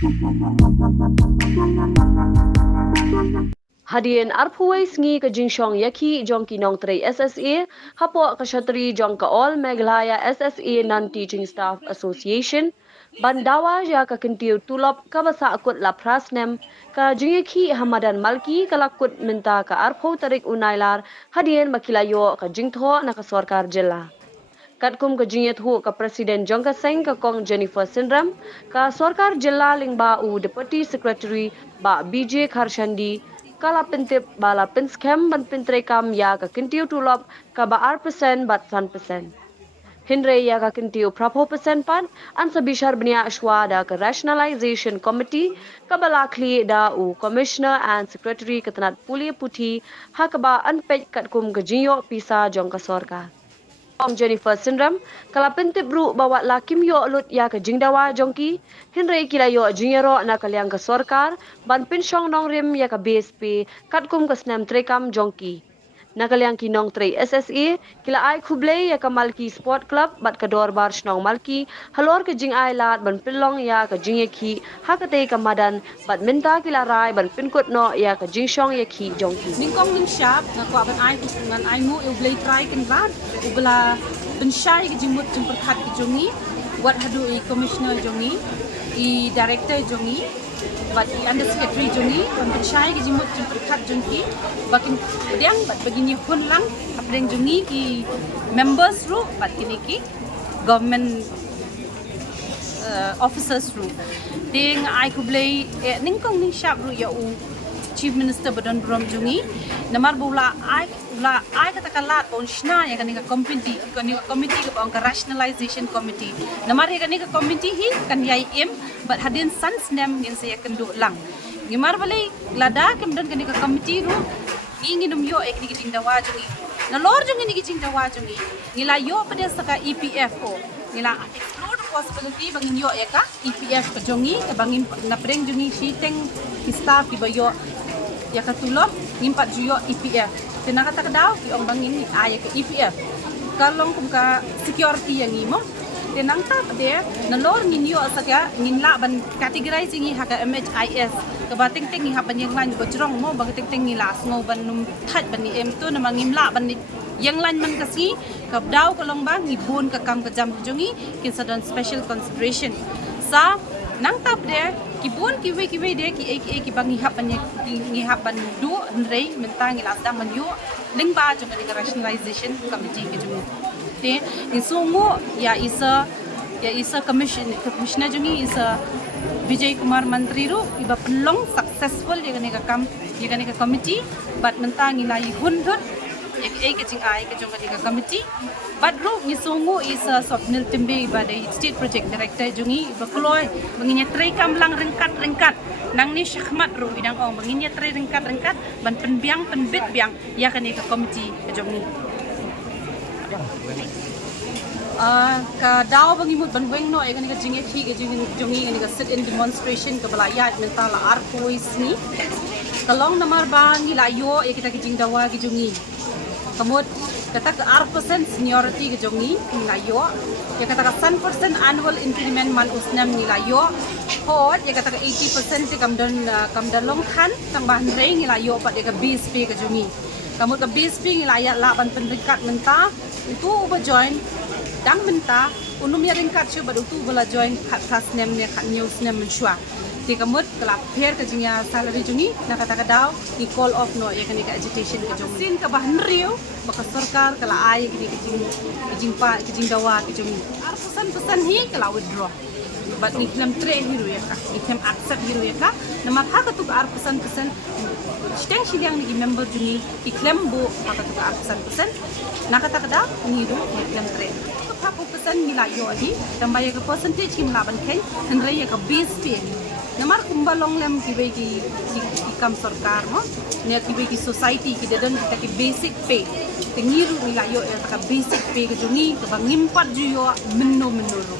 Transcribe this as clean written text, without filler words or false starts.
Hadian arpuai sngi ke jingshong yaki jongki nong tray SSA, hapo kashatri jongka all Meghalaya SSA Non-Teaching Staff Association, bandawa ya ka kentiu tulop ka basa akut la prasnem, ka jingeki Hamadan Malki kalakut minta ka arpu tarik unailar hadian makilayo ka jingtho na ka sorkar jela. Katkum ke jingit hu ka Presiden Jongka Seng ka kong Jennifer Sindram, ka sorkar jela lingba u Deputy Secretary ba BJ Kharshandi, kala pintip bala pinskem ban pintrekam ya ka kintiu tulop ka ba R% bat 1%. Hindre ya ka kintiu prapo persen pan an sabishar bnia ashwada ka Rationalization Committee ka balakli da u Commissioner and Secretary ketanat Pulia Puti hakaba anpej katkum ke jinyo pisa jong ka sorkar. Jennifer Sindram, kala pentip bru bawa la Kim Yo Lut ya ke jingdawa jongki, Henry kila yo jingero na kaliang ke sorkar, ban pinsyong nong rim ya ke BSP, katkum ke snem trekam jongki. Na kaliang ki nong tre SSA, kila ai kublay ya ke Malki Sport Club, bat ke dor bar shnong Malki, halor ke jing ai lat ban pilong ya ke jingeki, hakate ke madan, bat minta kila rai ban pinkut no ya ke jingshong ya ki jongki. Ningkong ning shop na ko aban ai ngan ai mo eu blay try kin rat ubla pensyai ke jimut jemperkat ke jongi wat hadu i commissioner jongi i director jongi bat i under secretary jongi pensyai ke jimut jemperkat jongi bakin diang bat begini hun lang apdeng jongi ki members ru bat kini ki government officers ru ding ai ku blay ningkong ning shop ru ya u Chief Minister Badan Brom Jungi, namar bula ai kata kalat bon shna ya kani ka committee ke bang Rationalization Committee. Namar ya kani ka committee hi kan yai im but hadin sans nem ngin saya kendu lang. Ngimar balik lada kemudian kani ka committee ru nginum yo ek ni kiting dawa jungi. Na lor jungi ni kiting dawa jungi. Ngila yo pada saka EPFO. Ngila exclude possibility bangin yo eka EPF ke jongi ke bangin na preng jungi siteng staff ki bayo ya katulok ngimpat juyo EPF tinaka takdaw ki ong bangin ni aya ke EPF kalong kum ka security yang imo tinang ta de nalor ngin yo asaka ngin la ban categorizing hi haka MHIS ka bating ting hi haban yang lan bojrong mo bating ting ni las ngo ban num that ban ni em tu na mangim la ban ni yang lan man kasi ka daw kalong bang ngibun ka kam ka jam jongi kin sadon special consideration sa nang tap de kibun kiwe de ki bang ngihap ban du nrei mentang ila dam man yu lingba jong ni Rationalization Committee ke jong te insumo ya isa commissioner jongi isa Vijay Kumar Mantri ru iba pelong successful ya kani ka committee bat mentang ila hun ke jing ai ke jong ka committee but ru ngisungu is Swapnil Timbe iba the state project director jungi iba kloy menginya tray kam lang rengkat nang ni syahmat ru idang ong menginya tray rengkat ban penbiang penbit biang ya kani ka committee ke jongi ka daw bangimut ban weng no e kani ka jinge thi ke jongi kani ka sit in demonstration ka balayat mentala arpois ni kalong namar bang ilayo e kita kijing dawa ki jongi kamut kata ke R% seniority ke jongi nilayo ya kata ke 100% annual increment man usnam nilayo hot ya kata ke 80% ke kamdan long khan tambah rei nilayo pat ya ke BSP ke jongi kamut ke BSP nilaya laban pendekat menta itu uba join dang menta unum ya ringkat syu badu tu bala join khas nem ne khat news nem menshwa ti kamut kelap pher ke jinya salary jungi na kata daw ni call off no ya kani ka agitation ke jong sin ka bahan riu baka sarkar kala ai kini kijing dawa ke jungi ar pesan hi kala withdraw but ni klam tre hiru ya ka ni klam accept hiru ya ka na mapha ka tu ar pesan steng silang ni member jungi iklam bo maka tu ar pesan na kata daw ni ru ni klam tre papu pesan milayo hi tambah ya ka percentage kim laban kai henry ya ka BSP namar kumbalong lem kibai ki kam sarkar mo ne kibai ki society ki dedon kita ki basic pay tengiru nilayo ya ka basic pay ke jungi ka bangimpat juyo menno ro